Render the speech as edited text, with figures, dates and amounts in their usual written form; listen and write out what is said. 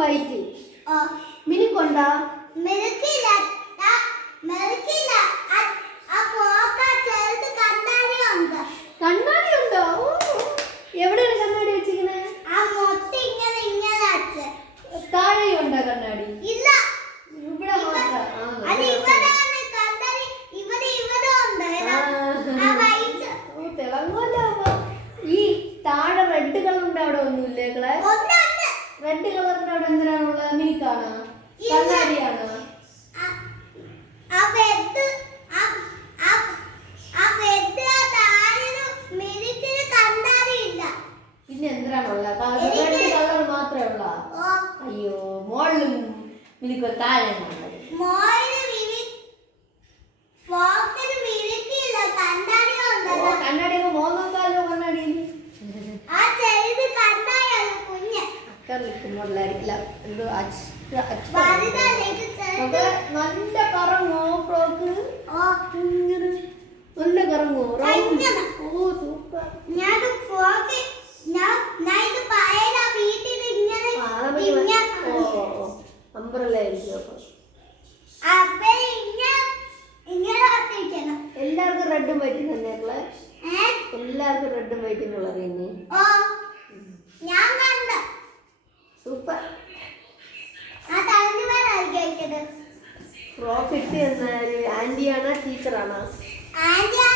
White മിനിക്കൊണ്ടാ മിനിക്കില്ല മിനിക്കില്ല ആ ഫോക്ക ചെറുത് കണ്ണാടി ഉണ്ട്. കണ്ണാടി ഉണ്ടോ? എവിടെയാണ് കണ്ണാടി വെച്ചിരിക്കണേ? ആ മൊത്തം ഇങ്ങനെ ഇങ്ങനെ അച്ഛൻ താഴെയുണ്ടോ കണ്ണാടി? ഇല്ല ഇവിടെ മാത്രം. അത് ഇവിടെയാണ് കണ്ണാടി. ഇവിടെ ഉണ്ട് ആ വൈറ്റ്. തിളങ്ങുമല്ലോ. ഈ താഴെ റെഡ് കളറിന്റെ അവിടെ ഒന്നുമില്ലേ ക്ലേ? റെഡ് കളറിന്റെ അവിടെ എന്തിനാണുള്ളത്? മിനിക്കാണോ കണ്ണാടിയാണോ? പിന്നെ എന്തിനാണുള്ള? റെഡ് കളർ മാത്രമേ ഉള്ള? അയ്യോ മോളിലും മിനിക്കോ താഴെ കണ്ണാടി മോന്നോക്കാലോ കണ്ണാടി അക്കറിലിക്കുമ്പോഴായിരിക്കില്ല എന്തോ നല്ല കറങ്ങോ ഫ്രോക്ക് നല്ല കറങ്ങോ? ഓ സൂപ്പർ. അംബ്രല്ല ആയിരിക്കും. എല്ലാവർക്കും റെഡും വൈറ്റും തന്നെയാ? എല്ലാവർക്കും റെഡും വൈറ്റും കളർ തന്നെ. സൂപ്പർ. ഫ്രോക്ക് ഇട്ട് തന്ന ആന്റിയാണോ ടീച്ചറാണോ? ആന്റിയാ